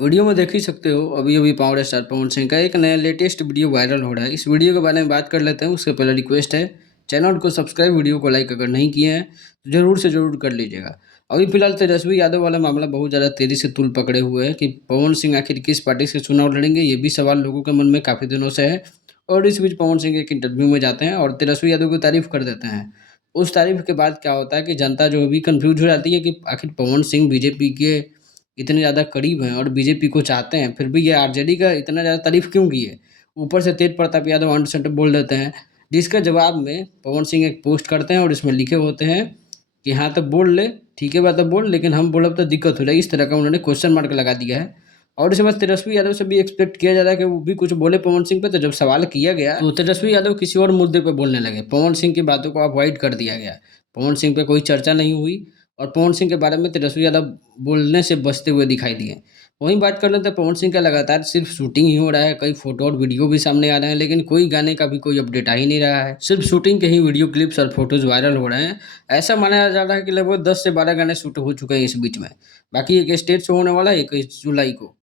Video में देख ही सकते हो अभी अभी पावर स्टार पवन सिंह का एक नया लेटेस्ट वीडियो वायरल हो रहा है। इस वीडियो के बारे में बात कर लेते हैं। उससे पहले रिक्वेस्ट है, चैनल को सब्सक्राइब, वीडियो को लाइक अगर नहीं किए हैं तो ज़रूर से ज़रूर कर लीजिएगा। अभी फिलहाल तेजस्वी यादव वाला मामला बहुत ज़्यादा तेज़ी से तूल पकड़े हुए है कि पवन सिंह आखिर किस पार्टी से चुनाव लड़ेंगे, ये भी सवाल लोगों के मन में काफ़ी दिनों से है। और इस बीच पवन सिंह एक इंटरव्यू में जाते हैं और तेजस्वी यादव की तारीफ कर देते हैं। उस तारीफ के बाद क्या होता है कि जनता जो भी कंफ्यूज हो जाती है कि आखिर पवन सिंह बीजेपी के इतने ज़्यादा करीब हैं और बीजेपी को चाहते हैं, फिर भी ये आरजेडी का इतना ज़्यादा तारीफ़ क्यों किए? ऊपर से तेज प्रताप यादव अंट-शंट बोल देते हैं, जिसके जवाब में पवन सिंह एक पोस्ट करते हैं और इसमें लिखे होते हैं कि हाँ, तो बोल ले, ठीक है बा तो बोल, लेकिन हम बोलब तो दिक्कत हो जाई। इस तरह का उन्होंने क्वेश्चन मार्क लगा दिया है। और इसके बाद तेजस्वी यादव से भी एक्सपेक्ट किया जा रहा है कि वो भी कुछ बोले पवन सिंह पे, तो जब सवाल किया गया, तो तेजस्वी यादव किसी और मुद्दे पे बोलने लगे। पवन सिंह की बातों को अवॉइड कर दिया गया। पवन सिंह पे कोई चर्चा नहीं हुई और पवन सिंह के बारे में तेजस्वी यादव बोलने से बचते हुए दिखाई दिए। वहीं बात कर लेते हैं पवन सिंह का, लगातार सिर्फ शूटिंग ही हो रहा है, कई फोटो और वीडियो भी सामने आ रहे हैं, लेकिन कोई गाने का भी कोई अपडेट आ ही नहीं रहा है। सिर्फ शूटिंग के ही वीडियो क्लिप्स और फोटोज वायरल हो रहे हैं। ऐसा माना जा रहा है कि लगभग 10 से 12 गाने शूट हो चुके हैं इस बीच में। बाकी एक स्टेज शो होने वाला है 21 जुलाई को।